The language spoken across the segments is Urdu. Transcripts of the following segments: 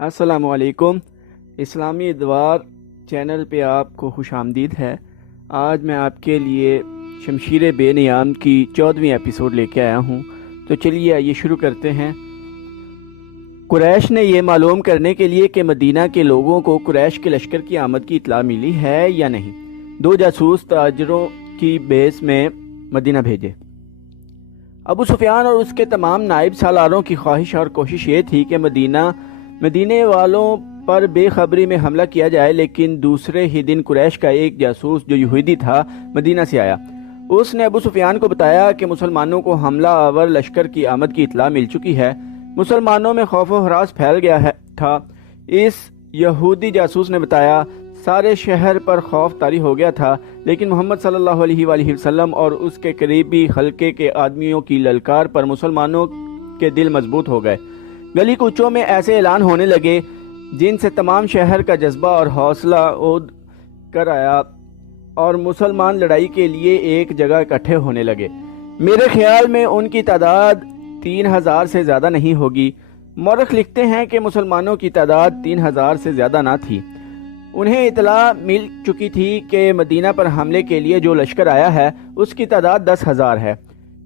السلام علیکم۔ اسلامی ادوار چینل پہ آپ کو خوش آمدید ہے۔ آج میں آپ کے لیے شمشیر بے نیام کی 14ویں ایپیسوڈ لے کے آیا ہوں، تو چلیے آئیے شروع کرتے ہیں۔ قریش نے یہ معلوم کرنے کے لیے کہ مدینہ کے لوگوں کو قریش کے لشکر کی آمد کی اطلاع ملی ہے یا نہیں، 2 جاسوس تاجروں کی بیس میں مدینہ بھیجے۔ ابو سفیان اور اس کے تمام نائب سالاروں کی خواہش اور کوشش یہ تھی کہ مدینے والوں پر بے خبری میں حملہ کیا جائے، لیکن دوسرے ہی دن قریش کا ایک جاسوس جو یہودی تھا مدینہ سے آیا۔ اس نے ابو سفیان کو بتایا کہ مسلمانوں کو حملہ آور لشکر کی آمد کی اطلاع مل چکی ہے۔ مسلمانوں میں خوف و ہراس پھیل گیا تھا۔ اس یہودی جاسوس نے بتایا سارے شہر پر خوف طاری ہو گیا تھا، لیکن محمد صلی اللہ علیہ وآلہ وسلم اور اس کے قریبی حلقے کے آدمیوں کی للکار پر مسلمانوں کے دل مضبوط ہو گئے۔ گلی کوچوں میں ایسے اعلان ہونے لگے جن سے تمام شہر کا جذبہ اور حوصلہ اود کر آیا اور مسلمان لڑائی کے لیے ایک جگہ اکٹھے ہونے لگے۔ میرے خیال میں ان کی تعداد 3000 سے زیادہ نہیں ہوگی۔ مورخ لکھتے ہیں کہ مسلمانوں کی تعداد 3000 سے زیادہ نہ تھی۔ انہیں اطلاع مل چکی تھی کہ مدینہ پر حملے کے لیے جو لشکر آیا ہے اس کی تعداد 10,000 ہے،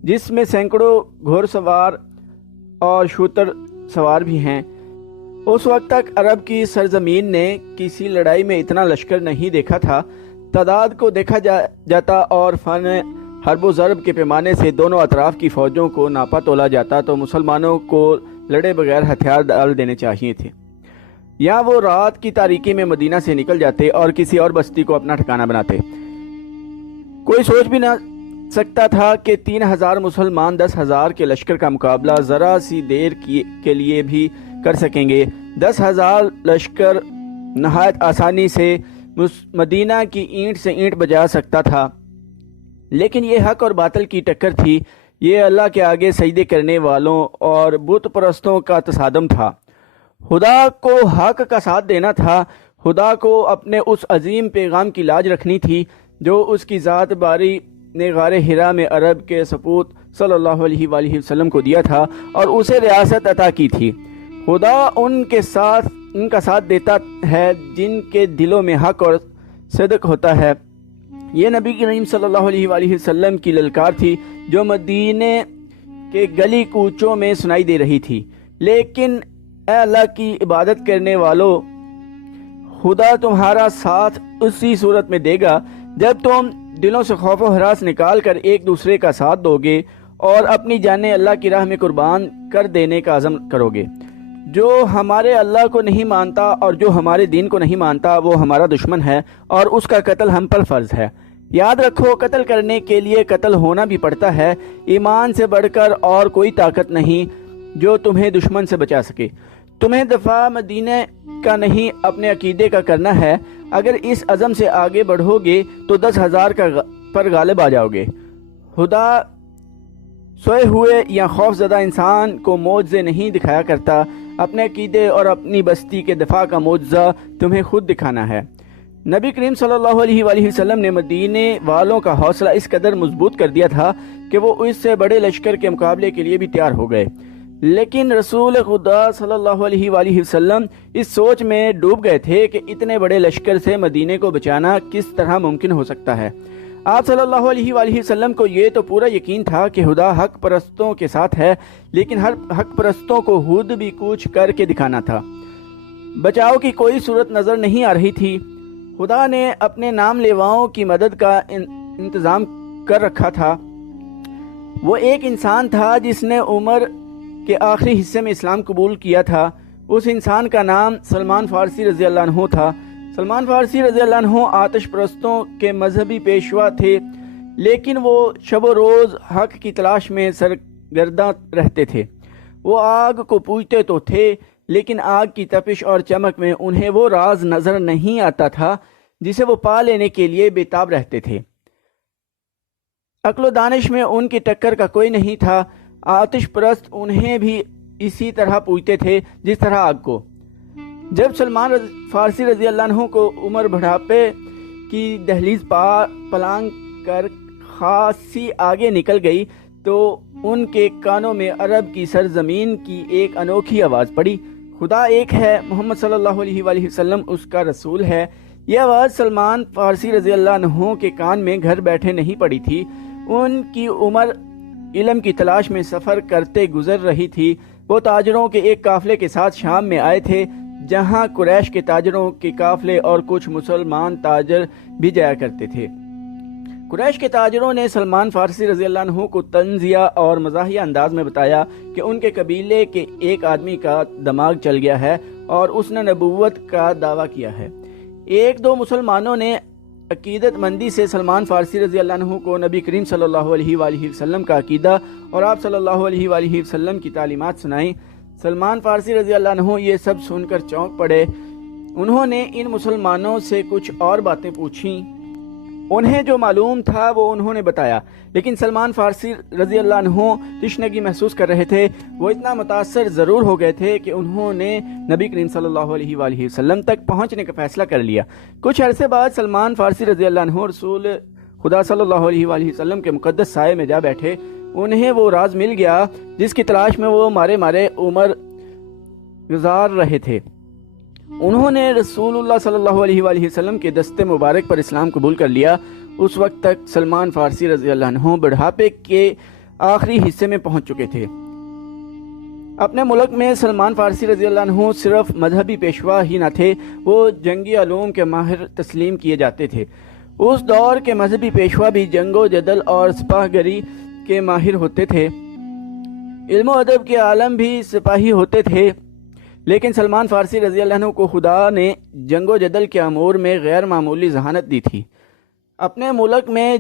جس میں سینکڑوں گھوڑ سوار اور شتر سوار بھی ہیں۔ اس وقت تک عرب کی سرزمین نے کسی لڑائی میں اتنا لشکر نہیں دیکھا تھا۔ تعداد کو دیکھا جاتا اور فن حرب و ضرب کے پیمانے سے دونوں اطراف کی فوجوں کو ناپا تولا جاتا تو مسلمانوں کو لڑے بغیر ہتھیار ڈال دینے چاہیے تھے، یا وہ رات کی تاریکی میں مدینہ سے نکل جاتے اور کسی اور بستی کو اپنا ٹھکانہ بناتے۔ کوئی سوچ بھی نہ سکتا تھا کہ 3000 مسلمان 10,000 کے لشکر کا مقابلہ ذرا سی دیر کے لیے بھی کر سکیں گے۔ 10,000 لشکر نہایت آسانی سے مدینہ کی اینٹ سے اینٹ بجا سکتا تھا، لیکن یہ حق اور باطل کی ٹکر تھی۔ یہ اللہ کے آگے سجدے کرنے والوں اور بت پرستوں کا تصادم تھا۔ خدا کو حق کا ساتھ دینا تھا۔ خدا کو اپنے اس عظیم پیغام کی لاج رکھنی تھی جو اس کی ذات باری نے غار حرا میں عرب کے سپوت صلی اللہ علیہ وآلہ وسلم کو دیا تھا اور اسے ریاست عطا کی تھی۔ خدا ان کا ساتھ دیتا ہے جن کے دلوں میں حق اور صدق ہوتا ہے۔ یہ نبی کریم صلی اللہ علیہ وآلہ وسلم کی للکار تھی جو مدینے کے گلی کوچوں میں سنائی دے رہی تھی۔ لیکن اے اللہ کی عبادت کرنے والو، خدا تمہارا ساتھ اسی صورت میں دے گا جب تم دلوں سے خوف و ہراس نکال کر ایک دوسرے کا ساتھ دو گے اور اپنی جانیں اللہ کی راہ میں قربان کر دینے کا عزم کرو گے۔ جو ہمارے اللہ کو نہیں مانتا اور جو ہمارے دین کو نہیں مانتا وہ ہمارا دشمن ہے اور اس کا قتل ہم پر فرض ہے۔ یاد رکھو، قتل کرنے کے لیے قتل ہونا بھی پڑتا ہے۔ ایمان سے بڑھ کر اور کوئی طاقت نہیں جو تمہیں دشمن سے بچا سکے۔ تمہیں دفاع مدینہ کا نہیں اپنے عقیدے کا کرنا ہے۔ اگر اس عزم سے آگے بڑھو گے تو 10,000 پر غالب آ جاؤ گے۔ خدا سوئے ہوئے یا خوف زدہ انسان کو معجزے نہیں دکھایا کرتا۔ اپنے عقیدے اور اپنی بستی کے دفاع کا معجزہ تمہیں خود دکھانا ہے۔ نبی کریم صلی اللہ علیہ وآلہ وسلم نے مدینے والوں کا حوصلہ اس قدر مضبوط کر دیا تھا کہ وہ اس سے بڑے لشکر کے مقابلے کے لیے بھی تیار ہو گئے، لیکن رسول خدا صلی اللہ علیہ وآلہ وسلم اس سوچ میں ڈوب گئے تھے کہ اتنے بڑے لشکر سے مدینے کو بچانا کس طرح ممکن ہو سکتا ہے۔ آپ صلی اللہ علیہ وآلہ وسلم کو یہ تو پورا یقین تھا کہ خدا حق پرستوں کے ساتھ ہے، لیکن ہر حق پرستوں کو خود بھی کچھ کر کے دکھانا تھا۔ بچاؤ کی کوئی صورت نظر نہیں آ رہی تھی۔ خدا نے اپنے نام لیواؤں کی مدد کا انتظام کر رکھا تھا۔ وہ ایک انسان تھا جس نے عمر کے آخری حصے میں اسلام قبول کیا تھا۔ اس انسان کا نام سلمان فارسی رضی اللہ عنہ تھا۔ سلمان فارسی رضی اللہ عنہ آتش پرستوں کے مذہبی پیشوا تھے، لیکن وہ شب و روز حق کی تلاش میں سرگرداں رہتے تھے۔ وہ آگ کو پوجتے تو تھے، لیکن آگ کی تپش اور چمک میں انہیں وہ راز نظر نہیں آتا تھا جسے وہ پا لینے کے لیے بےتاب رہتے تھے۔ عقل و دانش میں ان کی ٹکر کا کوئی نہیں تھا۔ آتش پرست انہیں بھی اسی طرح پوجتے تھے جس طرح آگ کو۔ جب سلمان فارسی رضی اللہ عنہ کو عمر بڑھاپے کی دہلیز پلانگ کر خاصی آگے نکل گئی تو ان کے کانوں میں عرب کی سرزمین کی ایک انوکھی آواز پڑی۔ خدا ایک ہے، محمد صلی اللہ علیہ وآلہ وسلم اس کا رسول ہے۔ یہ آواز سلمان فارسی رضی اللہ عنہ کے کان میں گھر بیٹھے نہیں پڑی تھی۔ ان کی عمر علم کی تلاش میں سفر کرتے گزر رہی تھی۔ وہ تاجروں کے ایک قافلے کے ساتھ شام میں آئے تھے، جہاں قریش کے تاجروں کے قافلے اور کچھ مسلمان تاجر بھی جایا کرتے تھے۔ قریش کے تاجروں نے سلمان فارسی رضی اللہ عنہ کو طنزیہ اور مزاحیہ انداز میں بتایا کہ ان کے قبیلے کے ایک آدمی کا دماغ چل گیا ہے اور اس نے نبوت کا دعویٰ کیا ہے۔ ایک دو مسلمانوں نے عقیدت مندی سے سلمان فارسی رضی اللہ عنہ کو نبی کریم صلی اللہ علیہ وآلہ وسلم کا عقیدہ اور آپ صلی اللہ علیہ وآلہ وسلم کی تعلیمات سنائیں۔ سلمان فارسی رضی اللہ عنہ یہ سب سن کر چونک پڑے۔ انہوں نے ان مسلمانوں سے کچھ اور باتیں پوچھیں۔ انہیں جو معلوم تھا وہ انہوں نے بتایا، لیکن سلمان فارسی رضی اللہ عنہ تشنگی محسوس کر رہے تھے۔ وہ اتنا متاثر ضرور ہو گئے تھے کہ انہوں نے نبی کریم صلی اللہ علیہ وآلہ وسلم تک پہنچنے کا فیصلہ کر لیا۔ کچھ عرصے بعد سلمان فارسی رضی اللہ عنہ رسول خدا صلی اللہ علیہ وآلہ وسلم کے مقدس سائے میں جا بیٹھے۔ انہیں وہ راز مل گیا جس کی تلاش میں وہ مارے عمر گزار رہے تھے۔ انہوں نے رسول اللہ صلی اللہ علیہ وآلہ وسلم کے دست مبارک پر اسلام قبول کر لیا۔ اس وقت تک سلمان فارسی رضی اللہ عنہ بڑھاپے کے آخری حصے میں پہنچ چکے تھے۔ اپنے ملک میں سلمان فارسی رضی اللہ عنہ صرف مذہبی پیشوا ہی نہ تھے، وہ جنگی علوم کے ماہر تسلیم کیے جاتے تھے۔ اس دور کے مذہبی پیشوا بھی جنگ و جدل اور سپاہ گری کے ماہر ہوتے تھے۔ علم و ادب کے عالم بھی سپاہی ہوتے تھے، لیکن سلمان فارسی رضی اللہ عنہ کو خدا نے جنگ و جدل کے امور میں غیر معمولی ذہانت دی تھی۔ اپنے ملک میں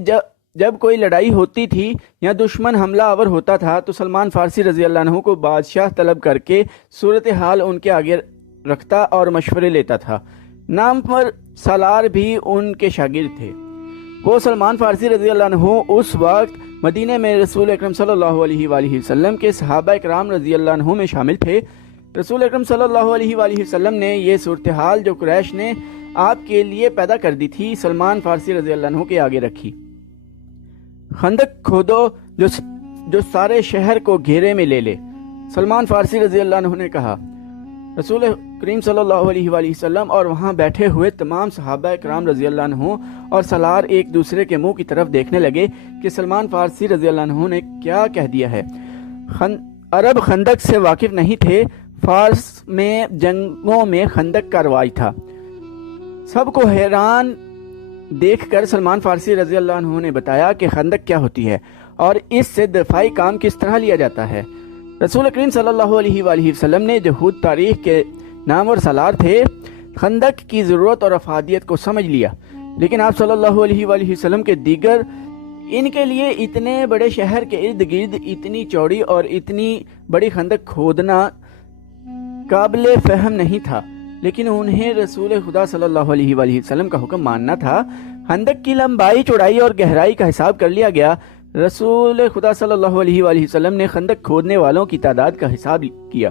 جب کوئی لڑائی ہوتی تھی یا دشمن حملہ آور ہوتا تھا تو سلمان فارسی رضی اللہ عنہ کو بادشاہ طلب کر کے صورتحال ان کے آگے رکھتا اور مشورے لیتا تھا۔ نام پر سالار بھی ان کے شاگرد تھے۔ وہ سلمان فارسی رضی اللہ عنہ اس وقت مدینے میں رسول اکرم صلی اللہ علیہ وآلہ وسلم کے صحابہ اکرام رضی اللہ عنہ میں شامل تھے۔ رسول اکرم صلی اللہ علیہ وآلہ وسلم نے یہ صورتحال جو قریش نے آپ کے لیے پیدا کر دی تھی سلمان فارسی رضی اللہ عنہ کے آگے رکھی۔ خندق کھودو جو سارے شہر کو گھیرے میں لے لے، سلمان فارسی رضی اللہ عنہ نے کہا۔ رسول کریم صلی اللہ علیہ وآلہ وسلم اور وہاں بیٹھے ہوئے تمام صحابہ کرام رضی اللہ عنہ اور سالار ایک دوسرے کے منہ کی طرف دیکھنے لگے کہ سلمان فارسی رضی اللہ عنہ نے کیا کہہ دیا ہے۔ عرب خندق سے واقف نہیں تھے۔ فارس میں جنگوں میں خندق کا رواج تھا۔ سب کو حیران دیکھ کر سلمان فارسی رضی اللہ عنہ نے بتایا کہ خندق کیا ہوتی ہے اور اس سے دفاعی کام کس طرح لیا جاتا ہے۔ رسول کریم صلی اللہ علیہ وآلہ وسلم نے جو خود تاریخ کے نامور سالار تھے، خندق کی ضرورت اور افادیت کو سمجھ لیا، لیکن آپ صلی اللہ علیہ وآلہ وسلم کے دیگر ان کے لیے اتنے بڑے شہر کے ارد گرد اتنی چوڑی اور اتنی بڑی خندق کھودنا قابل فہم نہیں تھا، لیکن انہیں رسول خدا صلی اللہ علیہ وآلہ وسلم کا حکم ماننا تھا۔ خندق کی لمبائی، چوڑائی اور گہرائی کا حساب کر لیا گیا۔ رسول خدا صلی اللہ علیہ وآلہ وسلم نے خندق کھودنے والوں کی تعداد کا حساب کیا۔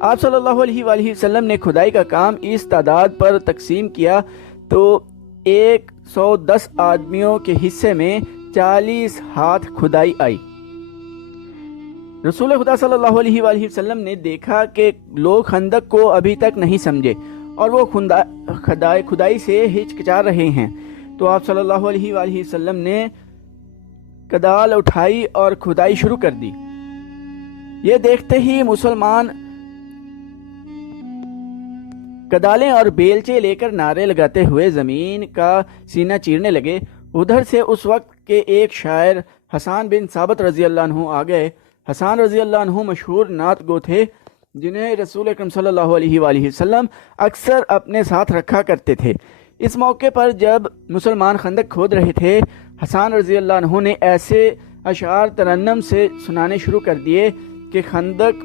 آپ صلی اللہ علیہ وآلہ وسلم نے کھدائی کا کام اس تعداد پر تقسیم کیا تو 110 آدمیوں کے حصے میں 40 ہاتھ کھدائی آئی۔ رسول خدا صلی اللہ علیہ وآلہ وسلم نے دیکھا کہ لوگ خندق کو ابھی تک نہیں سمجھے اور وہ کھدائی سے ہچکچا رہے ہیں، تو آپ صلی اللہ علیہ وآلہ وسلم نے کدال اٹھائی اور کھدائی شروع کر دی۔ یہ دیکھتے ہی مسلمان کدالیں اور بیلچے لے کر نعرے لگاتے ہوئے زمین کا سینہ چیرنے لگے۔ ادھر سے اس وقت کے ایک شاعر حسان بن ثابت رضی اللہ عنہ آ گئے۔ حسان رضی اللہ عنہ مشہور نعت گو تھے جنہیں رسول اکرم صلی اللہ علیہ وآلہ وسلم اکثر اپنے ساتھ رکھا کرتے تھے۔ اس موقع پر جب مسلمان خندق کھود رہے تھے، حسان رضی اللہ عنہ نے ایسے اشعار ترنم سے سنانے شروع کر دیے کہ خندق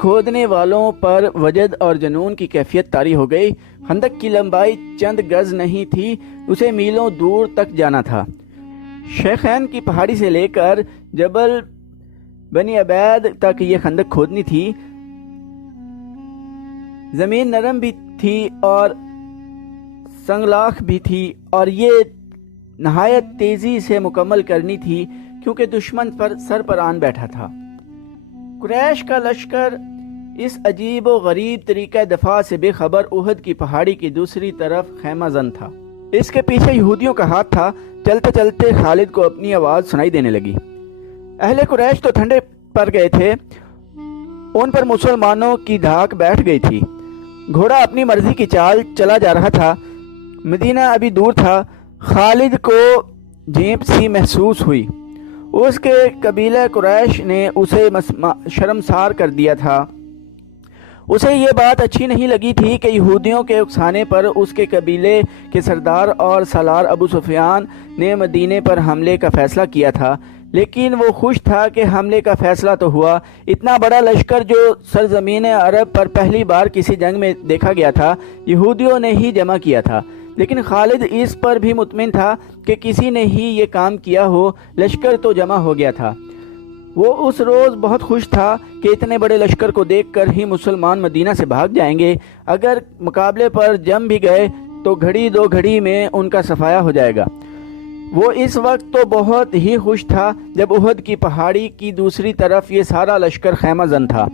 کھودنے والوں پر وجد اور جنون کی کیفیت طاری ہو گئی۔ خندق کی لمبائی چند گز نہیں تھی، اسے میلوں دور تک جانا تھا۔ شیخین کی پہاڑی سے لے کر جبل بنی عبید تک یہ خندق کھودنی تھی۔ زمین نرم بھی تھی اور سنگلاخ بھی تھی اور یہ نہایت تیزی سے مکمل کرنی تھی کیونکہ دشمن پر سر پر آن بیٹھا تھا۔ قریش کا لشکر اس عجیب و غریب طریقہ دفاع سے بے خبر احد کی پہاڑی کی دوسری طرف خیمہ زن تھا۔ اس کے پیچھے یہودیوں کا ہاتھ تھا۔ چلتے چلتے خالد کو اپنی آواز سنائی دینے لگی۔ اہل قریش تو ٹھنڈے پڑ گئے تھے، ان پر مسلمانوں کی دھاک بیٹھ گئی تھی۔ گھوڑا اپنی مرضی کی چال چلا جا رہا تھا۔ مدینہ ابھی دور تھا۔ خالد کو جھیپ سی محسوس ہوئی۔ اس کے قبیلہ قریش نے اسے شرمسار کر دیا تھا۔ اسے یہ بات اچھی نہیں لگی تھی کہ یہودیوں کے اکسانے پر اس کے قبیلے کے سردار اور سالار ابو سفیان نے مدینے پر حملے کا فیصلہ کیا تھا، لیکن وہ خوش تھا کہ حملے کا فیصلہ تو ہوا۔ اتنا بڑا لشکر جو سرزمین عرب پر پہلی بار کسی جنگ میں دیکھا گیا تھا، یہودیوں نے ہی جمع کیا تھا، لیکن خالد اس پر بھی مطمئن تھا کہ کسی نے ہی یہ کام کیا ہو، لشکر تو جمع ہو گیا تھا۔ وہ اس روز بہت خوش تھا کہ اتنے بڑے لشکر کو دیکھ کر ہی مسلمان مدینہ سے بھاگ جائیں گے۔ اگر مقابلے پر جم بھی گئے تو گھڑی دو گھڑی میں ان کا صفایا ہو جائے گا۔ وہ اس وقت تو بہت ہی خوش تھا جب احد کی پہاڑی کی دوسری طرف یہ سارا لشکر خیمہ زن تھا۔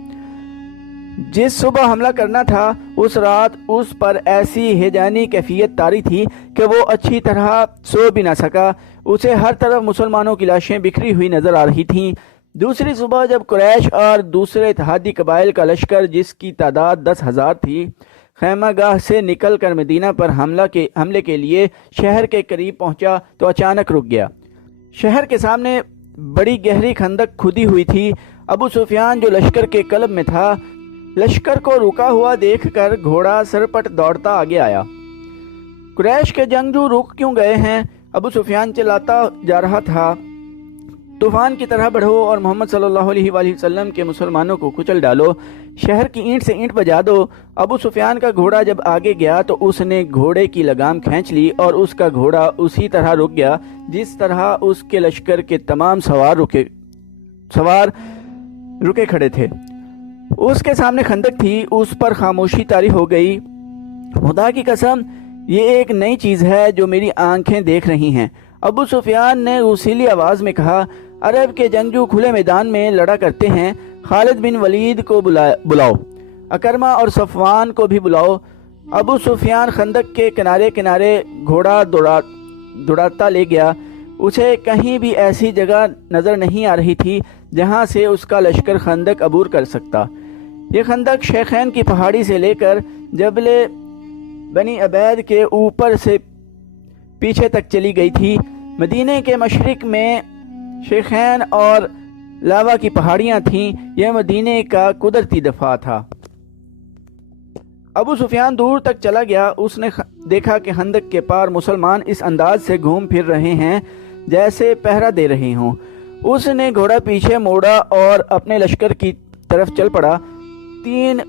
جس صبح حملہ کرنا تھا اس رات اس پر ایسی ہیجانی کیفیت طاری تھی کہ وہ اچھی طرح سو بھی نہ سکا۔ اسے ہر طرف مسلمانوں کی لاشیں بکھری ہوئی نظر آ رہی تھیں۔ دوسری صبح جب قریش اور دوسرے اتحادی قبائل کا لشکر جس کی تعداد 10,000 تھی خیمہ گاہ سے نکل کر مدینہ پر حملے کے لیے شہر کے قریب پہنچا تو اچانک رک گیا۔ شہر کے سامنے بڑی گہری خندق کھودی ہوئی تھی۔ ابو سفیان جو لشکر کے قلب میں تھا، لشکر کو رکا ہوا دیکھ کر گھوڑا سرپٹ دوڑتا آگے آیا۔ قریش کے جنگجو رک کیوں گئے ہیں؟ ابو سفیان چلاتا جا رہا تھا۔ طوفان کی طرح بڑھو اور محمد صلی اللہ علیہ وآلہ وسلم کے مسلمانوں کو کچل ڈالو، شہر کی اینٹ سے اینٹ بجا دو۔ ابو سفیان کا گھوڑا جب آگے گیا تو اس نے گھوڑے کی لگام کھینچ لی اور اس کا گھوڑا اسی طرح رک گیا جس طرح اس کے لشکر کے تمام سوار رکے کھڑے تھے۔ اس کے سامنے خندق تھی، اس پر خاموشی طاری ہو گئی۔ خدا کی قسم، یہ ایک نئی چیز ہے جو میری آنکھیں دیکھ رہی ہیں، ابو سفیان نے غصیلی آواز میں کہا۔ عرب کے جنگجو کھلے میدان میں لڑا کرتے ہیں۔ خالد بن ولید کو بلاؤ، اکرمہ اور صفوان کو بھی بلاؤ۔ ابو سفیان خندق کے کنارے کنارے گھوڑا دوڑاتا لے گیا۔ اسے کہیں بھی ایسی جگہ نظر نہیں آ رہی تھی جہاں سے اس کا لشکر خندق عبور کر سکتا۔ یہ خندق شیخین کی پہاڑی سے لے کر جبل بنی عبید کے اوپر سے پیچھے تک چلی گئی تھی۔ مدینہ کے مشرق میں شیخین اور لاوا کی پہاڑیاں تھیں۔ یہ مدینہ کا قدرتی دفاع تھا۔ ابو سفیان دور تک چلا گیا۔ اس نے دیکھا کہ خندق کے پار مسلمان اس انداز سے گھوم پھر رہے ہیں جیسے پہرا دے رہے ہوں۔ اس نے گھوڑا پیچھے موڑا اور اپنے لشکر کی طرف چل پڑا۔ 3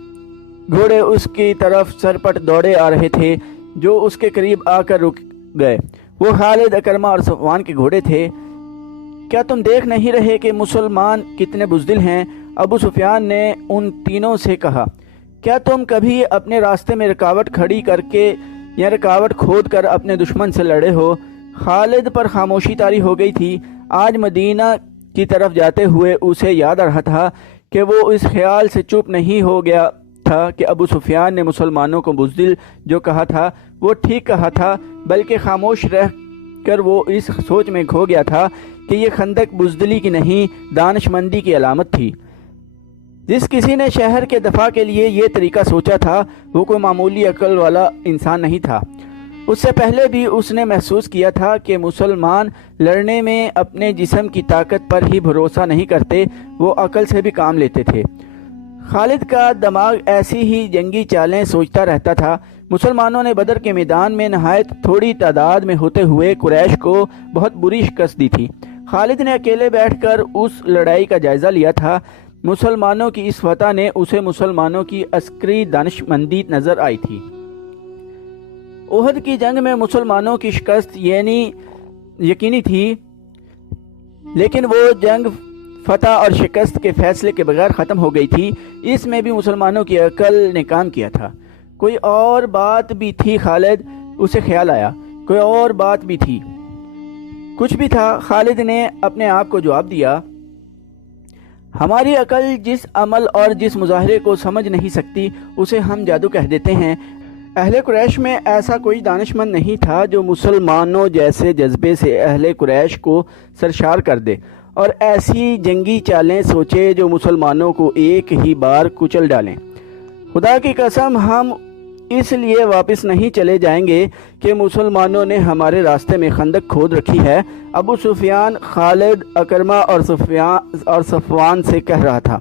گھوڑے اس کی طرف سرپٹ دوڑے آ رہے تھے جو اس کے قریب آ کر رک گئے۔ وہ خالد، اکرمہ اور صفوان کے گھوڑے تھے۔ کیا تم دیکھ نہیں رہے کہ مسلمان کتنے بزدل ہیں؟ ابو سفیان نے ان تینوں سے کہا۔ کیا تم کبھی اپنے راستے میں رکاوٹ کھڑی کر کے یا رکاوٹ کھود کر اپنے دشمن سے لڑے ہو؟ خالد پر خاموشی طاری ہو گئی تھی۔ آج مدینہ کی طرف جاتے ہوئے اسے یاد آ رہا تھا کہ وہ اس خیال سے چپ نہیں ہو گیا تھا کہ ابو سفیان نے مسلمانوں کو بزدل جو کہا تھا وہ ٹھیک کہا تھا، بلکہ خاموش رہ کر وہ اس سوچ میں کھو گیا تھا کہ یہ خندق بزدلی کی نہیں، دانش مندی کی علامت تھی۔ جس کسی نے شہر کے دفاع کے لیے یہ طریقہ سوچا تھا وہ کوئی معمولی عقل والا انسان نہیں تھا۔ اس سے پہلے بھی اس نے محسوس کیا تھا کہ مسلمان لڑنے میں اپنے جسم کی طاقت پر ہی بھروسہ نہیں کرتے، وہ عقل سے بھی کام لیتے تھے۔ خالد کا دماغ ایسی ہی جنگی چالیں سوچتا رہتا تھا۔ مسلمانوں نے بدر کے میدان میں نہایت تھوڑی تعداد میں ہوتے ہوئے قریش کو بہت بری شکست دی تھی۔ خالد نے اکیلے بیٹھ کر اس لڑائی کا جائزہ لیا تھا۔ مسلمانوں کی اس فتح نے اسے مسلمانوں کی عسکری دانشمندی نظر آئی تھی۔ احد کی جنگ میں مسلمانوں کی شکست یقینی تھی، لیکن وہ جنگ فتح اور شکست کے فیصلے کے بغیر ختم ہو گئی تھی۔ اس میں بھی مسلمانوں کی عقل نے کام کیا تھا۔ کوئی اور بات بھی تھی خالد، اسے خیال آیا، کوئی اور بات بھی تھی، کچھ بھی تھا۔ خالد نے اپنے آپ کو جواب دیا، ہماری عقل جس عمل اور جس مظاہرے کو سمجھ نہیں سکتی اسے ہم جادو کہہ دیتے ہیں۔ اہل قریش میں ایسا کوئی دانشمند نہیں تھا جو مسلمانوں جیسے جذبے سے اہل قریش کو سرشار کر دے اور ایسی جنگی چالیں سوچے جو مسلمانوں کو ایک ہی بار کچل ڈالیں۔ خدا کی قسم ہم اس لیے واپس نہیں چلے جائیں گے کہ مسلمانوں نے ہمارے راستے میں خندق کھود رکھی ہے، ابو سفیان خالد اکرمہ اور صفوان سے کہہ رہا تھا۔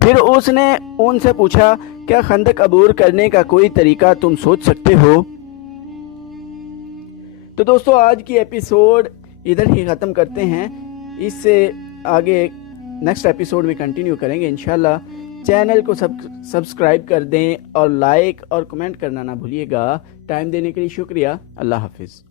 پھر اس نے ان سے پوچھا، کیا خندق عبور کرنے کا کوئی طریقہ تم سوچ سکتے ہو؟ تو دوستو آج کی ایپیسوڈ ادھر ہی ختم کرتے ہیں، اس سے آگے نیکسٹ ایپیسوڈ میں کنٹینیو کریں گے انشاءاللہ۔ چینل کو سبسکرائب کر دیں اور لائک اور کمنٹ کرنا نہ بھولیے گا۔ ٹائم دینے کے لیے شکریہ۔ اللہ حافظ۔